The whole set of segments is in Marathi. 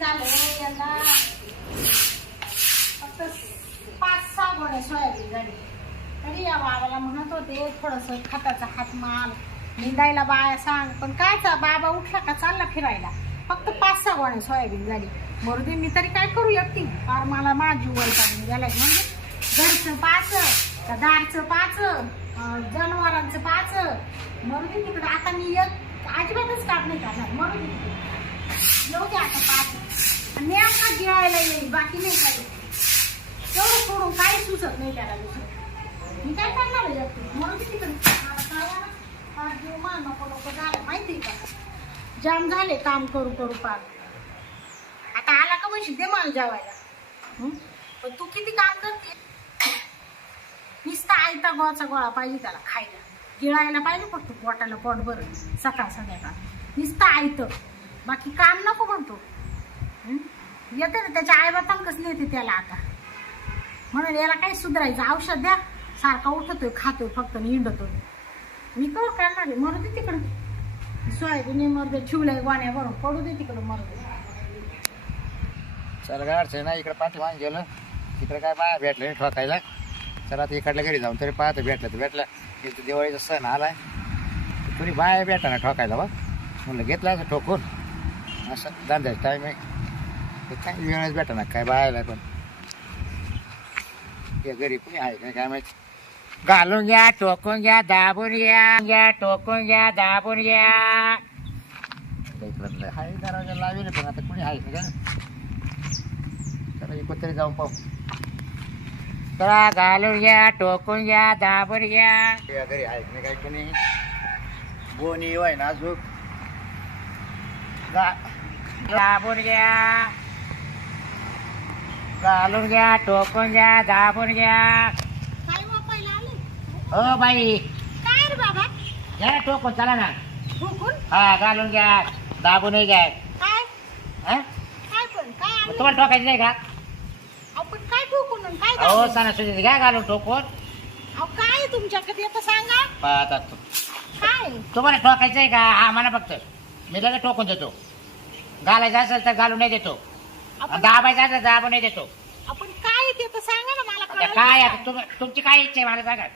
झालं यंदा फक्त पाच सहा गोण्या सोयाबीन झाली. तरी या बाबाला म्हणत होते थोडस खताचा हात माल निंदायला बाया सांग. पण कायचा बाबा उठला का चालला फिरायला. फक्त पाच सहा गोण्या सोयाबीन झाली. मरुदे मी तरी काय करू एकटी? फार मला माझी वैतागून गेलाय म्हणजे घरचं पाच का दारचं पाच जनावरांचं पाच. मरुदे तिकडं. आता मी एक अजिबातच काम नाही करणार. मरुदे तिकडे. येऊ दे आता पाच. नेमका गिळायला येईल बाकी नाही काही तेवढं सोडून काही सुचत नाही त्याला दुसरं मी काय करणार आहे एकटी? म्हणून किती तिकडे मला नको नको. झालं माहिती का? जाम झाले काम करू करू पार आता आला का म्हणशील दे मला जेवायला. पण तू किती काम करते? नुसता आयता गोळाचा गोळा पाहिजे त्याला खायला. गिळायला पाहिजे फक्त पोटाला पोट बरं सकाळ संध्याकाळ. नुसतं आयतं. बाकी काम नको म्हणतो. येते ना त्याच्या आईबापांकच नेते त्याला आता? म्हणून याला काही सुधारायचं औषध द्या. सारखा उठतोय खातोय फक्त निंडतो हिंडतोय. मी कवर करणार आहे? मरू दे तिकडं. सोयाबीन मरू दे. ठेवलंय वाण्या भरून. पडू दे तिकडं मरू चल काय अडचण नाही. इकडे पाठी मागे गेलं. तिकडे काय बाया भेटलं नाही ठोकायला. चला आता इकडल्या घरी जाऊन तरी पाहतो. भेटलं तर भेटलं इथं दिवाळीचा सण आलाय. तरी बाया भेटा ना ठोकायला बघ. म्हणलं घेतलं असं ठोकून. असं धंद्याचा टाईम आहे काय वेळच भेटा ना काय बायाला पण ते घरी कुणी आहे काय काय माहिती घालून घ्या टोकून घ्या दाबून घ्या घ्या टोकून घ्या दाबून घ्या हाय दरवाजा लावेल पण आता कुणी आहे का चला तरी जाऊन पाहू चला घालून घ्या टोकून घ्या दाबून घ्या या घरी आहे नाही काय कुणी गोणी होय ना झोप दाबून घ्या घालून घ्या टोकून घ्या दाबून घ्या. काय वापायला आले? हो बाई. काय रे बाबा? घ्या टोकून चला ना. ठोकून हा घालून घ्या. दाबूनही घ्या. काय? हा? काय पण तुम्हाला टोकायचं नाही का? आपण काय ठोकून आणि काय अहो घालून? सणासुदीचं घ्या घालून टोकून. अहो काय आहे तुमच्याकडे येतं सांगा. पाहतात तू. काय? तुम्हाला ठोकायचं आहे का? हा म्हणा फक्त. मी लगेच ठोकून देतो. घालायचं असेल तर घालून नाही देतो. आपण दाबायचं असेल तर दाबून नाही देतो. आपण काय ते तर सांगा ना मला आता कळलं काय तुम- तुमची काय इच्छा आहे मला सांगा.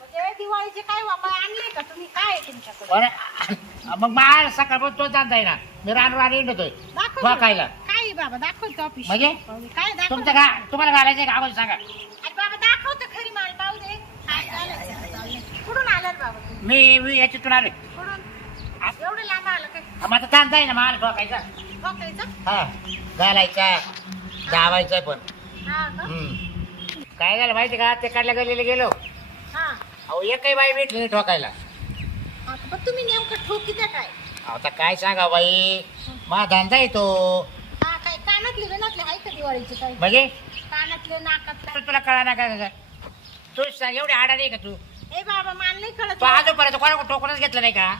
म्हणजे दिवाळीचे काय वापाय आणले का? तुम्ही काय आहे तुमच्याकडे? बरं मग मला सकाळपासून तो जाणता ना. मी रान रान येतोय. दाखव. ठोकायला काय आहे बाबा? दाखव ऑफिस म्हणजे? काय दाखव तुमचं घा तुम्हाला घालायचं आहे का? अगोदर सांगा. अरे बाबा दाखव तर खरी माल पाहू दे. काय झालं? कुठून आलं रे बाबा तुम्ही? मी मी याच्यातून आलोय. कुठून? एवढं लांब आलं काय? आहे ना मला ठोकायचा ठोकायचं हा घालायचा पण. हा का? हम्म. काय झालं माहिती का? ते काढल्या गेलेले गेलो. हा. अहो एकही बाई भेटली नाही ठोकायला. पण तुम्ही नेमकं ठोकीता काय आता काय सांगा बाई? मा धंदा येतो हा काय कानातले विनातले आहे का दिवाळीचे काय म्हणजे? कानातले नाकातले. तू तुला कळा ना काय तू सांग एवढी आडा नाही का तू? ए बाबा मान नाही कळत. तू आजोपर्यंत कोणा टोकूनच घेतलं नाही का?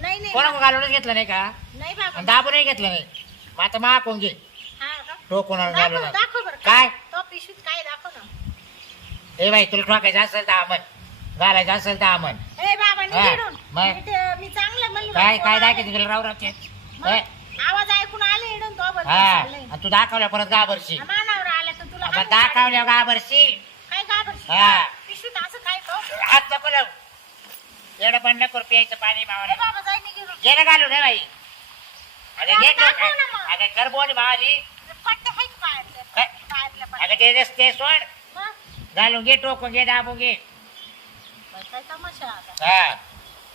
नाही नाही कोणा घालूनच घेतलं नाही का? नाही बाबा. आणि दाबूनही घेतलं नाही. मग आता मा कोण घे हा का? टोकून दाखव घालून दाखव बरं काय? तो पिशवीत काय दाखव ना. ए बाई तुला ठोकायचं असेल तर आमन. घालायचं असेल तर आमन. ए बाबा हा, निघून मग? मी चांगलं म्हणलं काय काय आले. दाखवायचं तुला राव मग? आवाज ऐकून आले इडून तो बरं हा चाललंय. आणि तू दाखवल्या परत गाभरशी मानावर आलं तर तुला आता दाखवल्या गाभरशी काय घाबरशील? हा. पिशवीत असं काय तो? नको लावू. येडं पण नको प्यायचं पाणी मावाला बाबा जाय निघून. घे ना घालू रे बाई. अगं घे दाखव ना मग. अगं कर बोल भावाली पट्टे पायातले काय? अगं. ते रस्ते सोड. मग? घालून घे टोकून घे दाबून घे. बाई, काय तमाशा आहे आता? हा.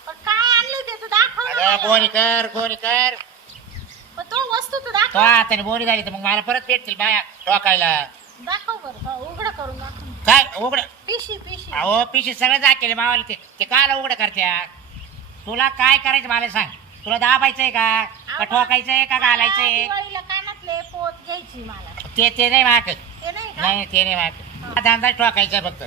पण काय आणलं ते? तू दाखव ना अगं मला. बोनी कर कर. पण तो वस्तू तू तो दाखव हाताने बोनी झाली तर मग मला परत भेटतील बाया टोकायला. दाखव बरं. हो, उघडं करून दाखव. काय? उघड? पिशी पिशी. अहो पिशी सगळं दाखले मावाला ते. ते काला उघड करत्या? तुला काय करायचं मला सांग. तुला दाबायचंय का? का ठोकायचंय का मला घालायचंय? दिवाळीला कानातले पोत घ्यायची मला. ते ते नाही माग ते नाही का? नाही ते नाही माग धंदा ठोकायचा फक्त.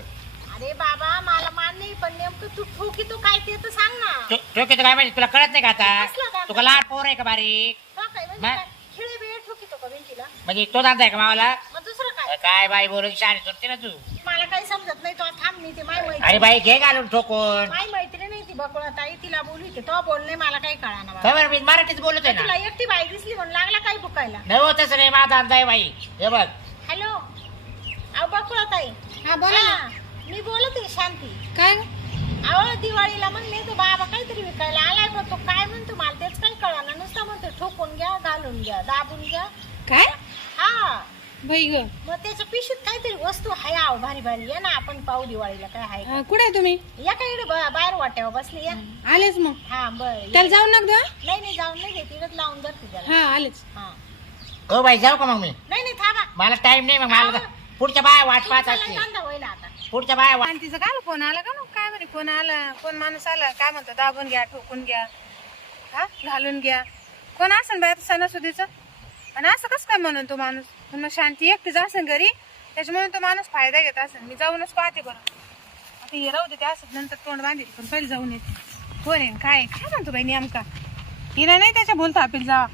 अरे बाबा मला मान नाही पण नेमकं तू ठोकी तो काय ते तर सांग ना. काय माहिती? तुला कळत नाही का आता? धंदा? तुला लहान पोर आहे का बारीक? ठोकाय म्हणजे मग? काय? खिळे बिळे ठोकीतो का भिंतीला? म्हणजे तो धंदा आहे का मावाला? काय काय बाई बोलून शाळेत सुटते ना तू? मला काही समजत नाही तो थांब मी ते माय अरे बाई घे घालून ठोकून. माय मैत्रीण नाही ती बकुळा ताई तिला बोलू ते तो बोलणे मला काही कळाना बाबा. खबर मी मराठीत बोलतोय ना. तुला एकटी बाई दिसली म्हणून लागला काही बुकायला नाही हो तसं नाही माझा अंदाज आहे बाई. हे बघ. हॅलो? अहो बकुळा ताई. हा बोला ना. मी बोलत आहे शांती. काय? अहो दिवाळीला म्हणले तो बाबा काहीतरी विकायला आलाय पण तो काय म्हणतो मला तेच काही कळाना. नुसतं म्हणतो ठोकून घ्या घालून घ्या दाबून घ्या. काय? हा. बाई ग. मग त्याच्या पिशीत काहीतरी वस्तू आहे आहो भारी भारी. ये ना आपण पाहू दिवाळीला काय आहे. अं, कुठे आहे तुम्ही? या काय इकडे ब- बाहेर वाट्यावर बसली या आलेच मग. हा बर त्याला जाऊन नका देऊ, नाही नाही जाऊन नाही घेत इकडे लावून धरते त्याला. हा आलेच. हा. हो बाई जाऊ का मग मी? नाही नाही थांबा. मला टाइम नाही मग मला पुढच्या बाया वाट पाहत तुमचा असते लय धंदा होईल आता. पुढच्या बाया वाट आणि तिचा काय फोन आला का ना काय म्हणे फोन आला. कोण माणूस आला काय म्हणतो? दाबून घ्या ठोकून घ्या. हा घालून घ्या. कोण असेल बाय सणासुदीचं? आणि असं कसं काय म्हणून तो माणूस? मग शांती एकटीच असेल घरी त्याच्यामुळे तो माणूस फायदा घेत असेल. मी जाऊनच पाहते बरं. आता हे राहू दे ते असं नंतर तोंड बांधेल पण पहिले जाऊन येते. कोण आहे? काय काय म्हणतो बाई नेमका? हिला नाही त्याच्या बोलता आपली जावा.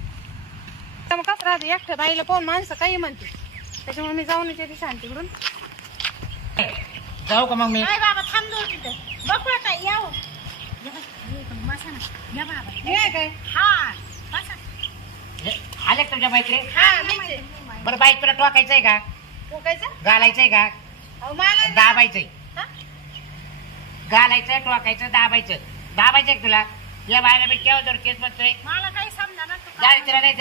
तर मग कसं राहते? एकट्या बाईला पाहून माणसं काही म्हणते त्याच्यामुळे मी जाऊन येते ती शांतीकडून. जाऊ का मग मी? बाबा थांबलो तिथे बकुळा ताई या हो. बाबा. काय? हे, आले का तुमच्या मैत्री हा मीच आहे. बरं बाई तुला टोकायचंय का? ठोकायचं? घालायचंय का? अहो मला दाबायचंय. हा? घालायचं टोकायचं दाबायचं. दाबायचंय का तुला? या बायला मी केव्हा जर केस म्हणतोय मला काही समजा ना तू काय तिला नाही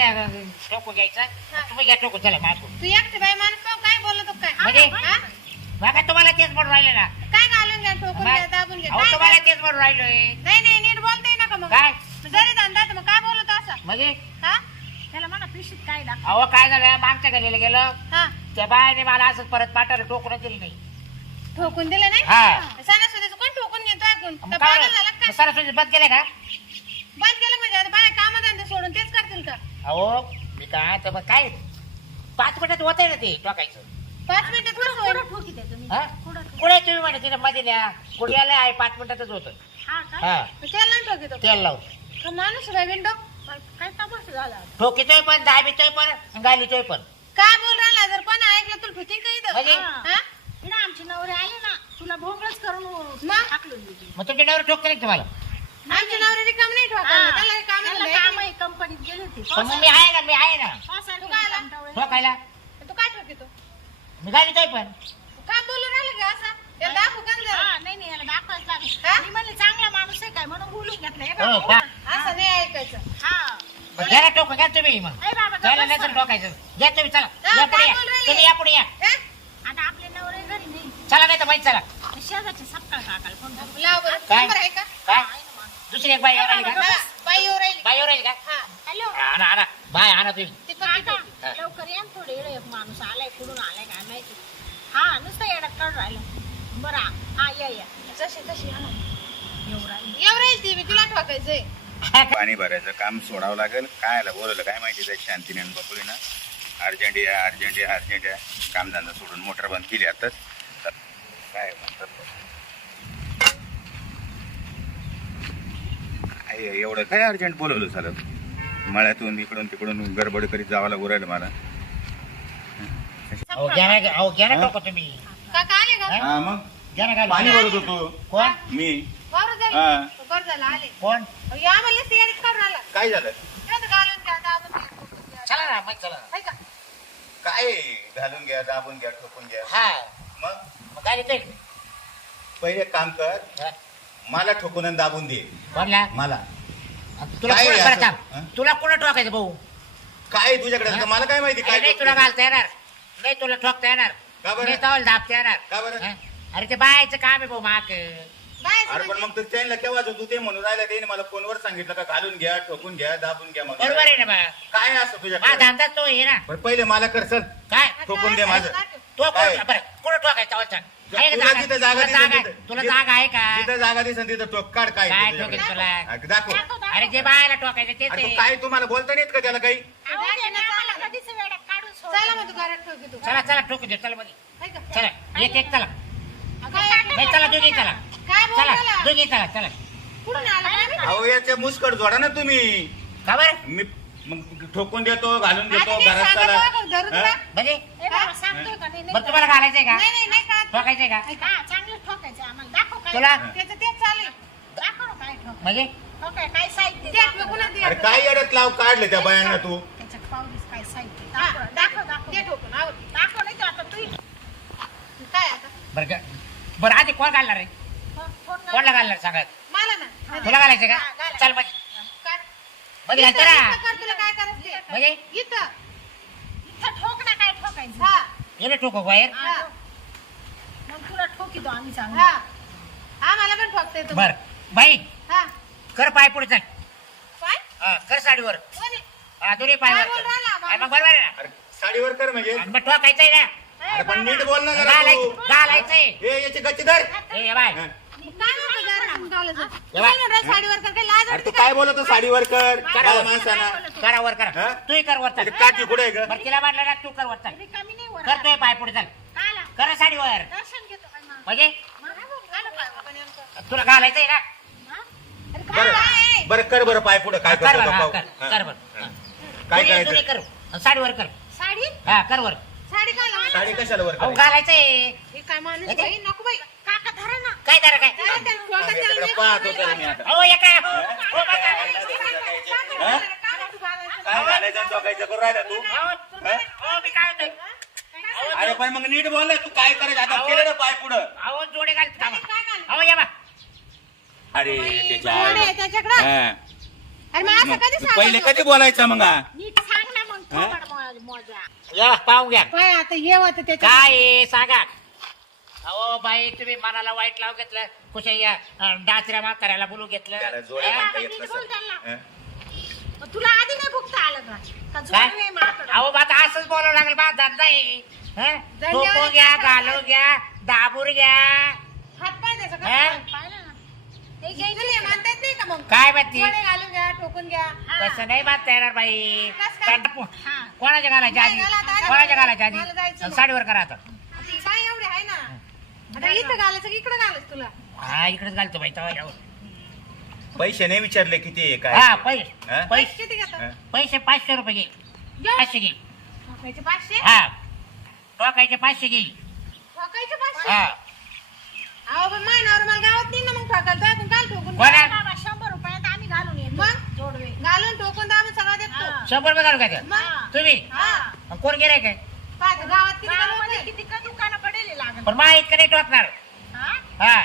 टोकून घ्यायचं. तुम्ही घ्या टोकून चला मागून. तू एकटे बाई माणूस पाहू काय बोलत काय? म्हणजे? हा? बघा तुम्हाला तेच म्हणून राहिले ना. काय घालून घ्या ठोकून घ्या दाबून घ्या. अहो, काय तुम्हाला? तेच म्हणून राहिलोय. नाही नाही नीट बोलताय नका मग. काय? जरी धंदा तर मग काय बोलत असं? म्हणजे? हा? पिशीत काय दाखव अहो काय झालं? मागच्या गलीला गेलं. हा. त्या बायाने मला असंच परत पाठवलं टोकून दिलं नाही. ठोकून दिलं नाही? हा. सणासुदीचं कोण ठोकून घेतो ऐकून? मग तर काय? पागल झाला का? मग सरस्वती बंद केले का? बंद केलं म्हणजे आता बाया कामधंदे सोडून तेच करतील का? अहो मी काय तर मग काय? पाच मिनिटात होत ना ते टोकायचं पाच मिनिटात कसं होईल. कुठं ठोकी ते तुम्ही? हा? कुठं ठोकी? कुठे तुम्ही म्हणे मध्ये न्या कुठे आलं आहे? पाच मिनिटातच होतं. हा काय हा. मग त्याला नाही ठोकितो तेल लावून. का माणूस विंडो? काय- काय तपास झाला? ठोकीतोय पण दाबीतोय पण गालीतोय पण. काय बोल राहिला? जर कोण ऐकलं तुला फिटिंग काही म्हणजे? हा? आमचे नवरे आले ना तुला भोंगळच करून मग? टाकलं देते मग तुमच्या नवर ठोकते नाही का तुम्हाला? आमच्या नवऱ्याने काम नाही ठोकायला त्याला काम काम आहे कंपनीत गेले होते. पण मग मी आहे ना मी आहे ना. तू काय आला? ठोकायला? तू काय ठोकितो? मी गालीतोय पण. काय बोलून राहिलं का असं? त्याला दाखवू का जरा? हा, नाही नाही याला दाखवायच हा? लागेल मी म्हणले चांगला माणूस आहे काय? म्हणून बोलून घेतलं. हे हो, का? असं नाही ऐकायचं हा घ्या टोक घ्या तुम्ही मग. ए बाबा गप्प तर बस. ठोकायचं घ्या तुम्ही चला. हा, या पुढे काय या. बोलू राहिले? तुम्ही या पुढे या. हा? आता आपले नवरे घरी नाही. चला नाही तर माहिती चला. शेजारचे सपकाळ काकाला फोन करू. लाव बरं. काय? नंबर आहे का? काय? दुसरी एक बाई येऊन राहिली का? हा, बाई येऊ राहिली. बाई येऊन राहिली का? हा. हॅलो. आणा आणा. बाय आणा तुम्ही. ती पण काका हा. लवकर या ना थोडे एक माणूस आलाय कुठून आलाय काय माहिती. हा नुसतं येडत काढून राहिलं. बरं हा या या. जशी तशी हा. येऊ राहिली. येऊ राहील ती मी तिला ठोकायचंय. पाणी भरायचं काम सोडावं लागेल. काय आलं? बोलवलं. काय माहिती त्या शांतीने आणि बकुळीनं अर्जंट या अर्जंट या अर्जंट या. कामधंदा सोडून मोटर बंद केली आताच. काय म्हणतात? एवढं काय अर्जंट बोलवलं झालं? मळ्यातून इकडून तिकडून गडबड करीत जावं लागू राहिलं मला. अहो घ्या ना अहो घ्या ना टोक तुम्ही. काका आले का? हा मग? घ्या ना पाणी गाली भरत होतो. कोण? मी. हा. बरं झालं आले. कोण? अहो, या आम्हाला नुसतं येडीत काढून आला? काय झालं? येतं घालून घ्या दाबून घ्या, ठोकून घ्या. चला ना मग चला. हाय का? काय? घालून घ्या दाबून घ्या ठोकून घ्या. हा. मग? मग गालीतोय पहिले एक काम कर. मला ठोकून आणि दाबून दे. कोणला? मला. तुला काय कोण आहे बरं असं? थांब. तुला कोण टोकायचं भाऊ काय तुझ्याकडे? असतं? मला काय माहिती काय नाही तुला घालता येणार. नाही तुला ठोकता येणार. का बरं? नाही तवल दाबता येणार. बरं? हं? अरे ते बायचं काम आहे भाऊ अरे पण मग त्यांना केव्हाच तू ते म्हणून राहिला त्याने मला फोनवर सांगितलं का घालून घ्या ठोकून घ्या दाबून घ्या म्हणून. बरोबर आहे ना बा. काय असं माझा तुझ्याकडे धंदा तो आहे ना. बरं, पहिले मला कर चल. काय? ठोकून दे माझं. तो काय? कोण बरं आहे का तुला जागा? जिथं जागा तुला दिसेल जागा तिथं- तुला जिथं- जागा आहे का? जिथं जागा दिसेल तिथं काढ काय काय. ठोकेल तुला? हा, दाखव. दाखव, दाखव. अरे जे बायला टोकायचं तेच अरे तू. आहे. काय तुम्हाला बोलता नाहीत का त्याला काही? अहो, ते ना आम्हाला कधीच वेड्यात काढून सोडलं. चला मग तू घरात तू. चला चला ठोकू दे. चला मध्ये हाय का? चला एक एक चला. काय नाही चला दोघी चला. काय चला? दोघी चला चला. कुठून आला काय माहिती? अहो याच्या मुस्कट जोडा ना तुम्ही. का बरं? मी मग ठोकून देतो घालून देतो आता ते घरात सांगा चला. बघ, धरून हा? बघ. म्हणजे? ए बाबा, सांगतोय का नाही? नाही बरं तुम्हाला घालायचंय का? नाही नाही नाही का? ठोकायचंय का? हा, चांगलं ठोकायचं आम्हाला. दाखव काय तुला? त्याचं तेच चालू आहे. दाखव ना काय ठोक म्हणजे? हो काय साहित्य अरे काय येड्यात लाव काढले त्या बायांना तू. त्याच्यात पावलीस काय साहित्य? हा, दाखव दाखव दाखव. ते ठोकून आवडते. दाखव नाही तर आता तू. काय आता? बरं का बरं आधी कोण घालणार रे कोणला घालणार सांगत? मला ना. तुला घालायचं हा, का घाला. चल मग. काय मध्ये इथं- घालते ना कर, तुला काय करायचं ते. म्हणजे? इथं. इथं ठोक ना काय ठोकायचं. हा. येणे ठोको बाहेर? हा, ठोक. मग तुला ठोकी दो आम्ही चांगलं हा. आम्हाला पण ठोकता येतो बर. बाई हा. कर पाय पुढे चल. काय हा, कर साडीवर. कोणी? हा दोन्ही पाय काय वर बोल कर. राहिला, हा, मग बरोबर आहे ना? अरे साडीवर कर म्हणजे. आणि मग ठोकायचंय ना. अरे पण नीट बोल ना जरा तू. घालायचं घालायचंय. ए याची गच्ची धर. ए ये बाय. हा. काय अरे तू? काय बोलतो साडीवर कर करा. काय माणसाना करा वर कर हा? तूही कर वर चल अरे काठी कुठे आहे ग बरं तिला म्हटलं ना तू कर वर चल रिकामी नाही वर करतोय पाय पुढे चल कर साडीवर दर्शन घेतो काय मग? म्हणजे? तुला घालायचंय ना हा? अरे काय? बरं बरं कर बरं पाय पुढे काय कर करतो बर तो हा, पाहू. कर हा. कर बर हा. काय करायचं कर साडीवर कर साडी हा कर वर साडी? साडी कशाला वर अहो करायची? घालायचंय हे काय माणूस? बाई, नको बाई. काय? काय पाहतो मी आता. काय हो, हो, बघा. काय म्हणतो घालायचं? काय घालायचं आणि चोकायचं करून राहिला तू? अहो, अहो, मी काय म्हणतोय? अहो, अरे पण मग नीट बोल तू काय करायचं? आता केलं ना पाय पुढं. अहो जोडे घाल थांबा. काय घाल? अहो या बा. अरे कोण आहे त्याच्या त्याच्याकडं? हा. अरे मग असं मग कधी सांगायचं? पहिले कधी बोलायचं मग? हा? नीट सांग ना मग. थोबड मो- मोजा या पाहून घ्या. पाय आता हे होतं त्याच्यात. काय आहे, सांगा. अहो बाई तुम्ही मनाला वाईट लाव घेतलं कुठे या डाचऱ्या म्हाताऱ्याला बोलू घेतलं त्याला जोड्या हा? म्हणता नीट येत बोल नसेल. त्यांना. हा? मग तुला आधी नाही भुकता आलं का का काय जोडवे माकडं? अहो बा आता असंच बोलावं लागेल बा धंदा आहे हं? धंद्यावर टोको घ्या काय घालू घ्या दाबूर घ्या हात पाय त्याचं का? हं? पाहिलं ना ते घ्यायचं नाही, म्हणतात नाही का मग? काय माहिती जोडे घालून घ्या, ठोकून घ्या. तसं नाही बात येणार बाई कसं काय? पण हा. कोणाच्या घालायच्या नाही घाला, आधी कोणाच्या घालायच्या मला आधी मग. साडीवर करा आता आता ही बाई एवढी आहे ना. आता इथं घालायचं की इकडं घालायचं तुला? हा इकडेच घालतो बाई. पैसे नाही विचारले किती आहे हा काय पैसे हा? पैसे पैसे किती घेतात? पैसे पाचशे रुपये घे. पाचशे घे ठोकायचे पाचशे? हा टोकायचे पाचशे घे ठोकायचे पाचशे? हा अहो, पण माझ्या मला गावात नाही ना मग ठोकायला. तो आपण काल ठोकून कोणा? घ्या. बाबा शंभर रुपयात आम्ही घालून येतो मग? जोडवे घालून ठोकून तर आम्ही सगळं देतो. हा. शंभर रुपये घालू का ते? मग? तुम्ही हा. मग कोण गेलाय काय पाहते, गावात किती लोकं का दुकानं लागल. पण मा इतकं नाही टोकणार हा? हा.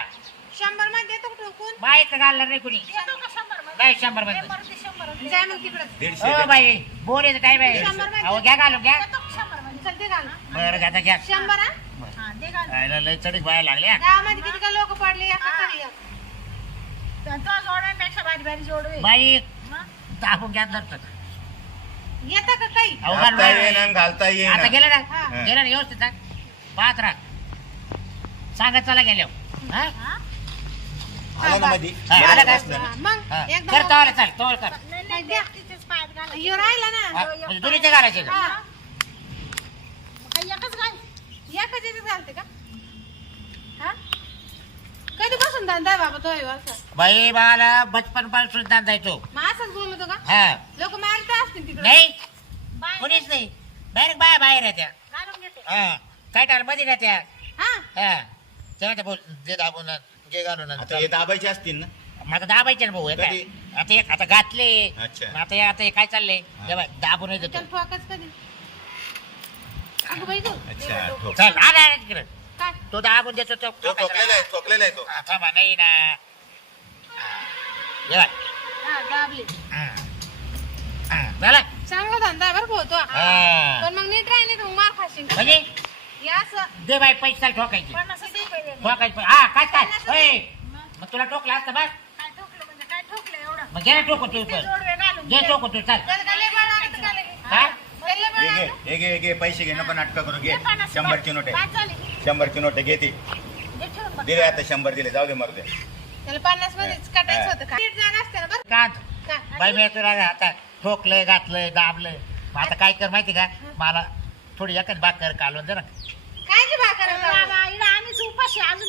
शंभरमध्ये देतो का ठोकून? मा इतकं घालणार नाही कुणी. येतो का शंभरमध्ये नाही शंभरमध्ये शंभर ते शंभरमध्ये. जाय मग तिकडं. दीडशे हो. बाई. बोलायचं टाइम आहे शंभरमध्ये. अहो घ्या घालू घ्या. येतो का शंभरमध्ये चल ते घाल बरं घ्या घ्या. शंभर हा? हा दे लय चढीक लागल्या. गावामध्ये किती का लोक पडले? एका हा. एक. जोडव्यांपेक्षा जोडवे. बाई हा? दाबून घ्या धरतं. येतं का काही? अहो घालू घालता. येईना घालता आता गेलं ना? हा. गेलं ना? व्यवस्थित ना पाहत राहा. सांगत चला गेल्यावर हा? हा? आलं ना मधी. हा, आलं का? बसलं. ना. हा, मग. एकदम कर तवाला चाल तवळ कर. नाही नाही द्या. तिथेच पायात घाला. ह्यो राहिला ना. म्हणजे दोन्हीचे घालायचे का? हा. काही एकच घाल. या कधी घालते का? हा? धंदा आहे बाबा तो ह्यो असा? बाई मला बचपनपासून जायचो मग असंच बोलतो का? हा. लोक मारत असतील तिकडे. नाही. बाय कोणीच नाही. डायरेक्ट बाय बाहेर आहे त्या घालून घेते. हा. काय टाळमध्ये ना त्या हा. हा. तेव्हा ते बोल जे दाबून जे घालून आता हे दाबायचे असतील ना? मग आता दाबायचे ना भाऊ हे काय? कधी? आता एक आता घातले. अच्छा. मग आता हे आता हे काय चाललंय? हे. बघ, दाबून देतो. चल ठोकच कधी अगं बाई गं. अच्छा ठोक. चल आला आला तिकडे काय? तो दाबून देतो तो तो ठोकलेला आहे ठोकलेला आहे तो. हा, थांबा नाही ना. हे. बघ. हा दाबले. हा. हा, झालं? चांगला धंदा आहे बरं का होतो हा. पण मग नीट राहिले मग मार खाशील? म्हणजे? दे बाई पैसे चाल ठोकायचे. रुपये हा काय काय? ओय, मग तुला टोकला असतं बस. काय ठोकलं म्हणजे काय ठोकलं एवढं? मग घे ना टोको तू ते पण जोडवे घालून घे. टोको तू चाल. त्याला काय लय बळ लागतं का लगे? काय त्याला लय बळ हे घे? हे घे हे घे. पैसे घे नको नाटक करू. घे. पन्नास शंभरची नोट आहे. झाली. शंभरची नोट आहे. घे ती. दे ठेवून बघ. दिले आता शंभर दिले. जाऊ दे मरू दे. त्याला पन्नास मध्येच काटायचं होतं. का? नीट जागा असते ना बरं. कांत का? बाई मी तुला आता ठोकलंय घातलंय दाबलंय. मग आता काय कर माहिती का? मला थोडी एकच भाकर कालवून दे ना काय जी भाकर बाबा? आम्हीच उपाशी अजून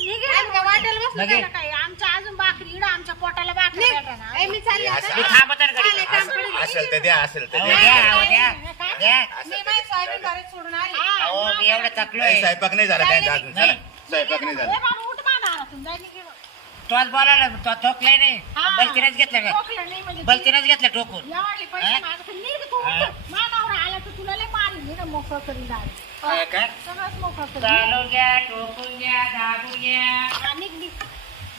वाटेल बसलं लगे. आमच्या अजून आमच्या पोटाला भाकरी निघ. भेटा ना. ए, मी चालली आता. असं- मी थांबत आहे ना चालेल, घरी. काम पडेल. असेल तर द्या असेल तर अहो, द्या द्या, अहो, द्या. काय? द्या. मी माझी सोयाबीन घरात सोडून आली हा, अहो मी एवढं काही थकलोय स्वयंपाक नाही झाला त्यांचा अजून चला नाही. स्वयंपाक नाही ए झाला बाबा, उठ बा दारातून, जाय निघ इकडं. तोच बोलावला तो ठोकलाय नाही हा. बलतीनच घेतलं का ठोकलं नाही म्हणजे बलतीनच घेतलं ठोकून पैसे हा? तू हा. मानावर आला तर तुला मारी नीट मोकळं करी डाळ हा का? सगळंच मोकळं करी चालून घ्या ठोकून घ्या दाबून घ्या. हा, निघ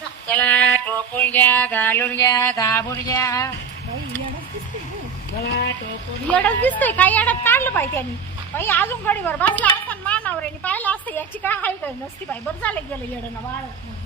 जा. चला ठोकून घ्या घालून घ्या दाबून घ्या. बाई, येडच दिसते. चला येडच दिसतंय. काय येडत काढलं बाई त्यांनी? बाई अजून गडीवर बसला असताना मानावर पाहिलं असतं याची काय हाय काय नसती बाई. बरं झालं गेलं येडं ना वाळत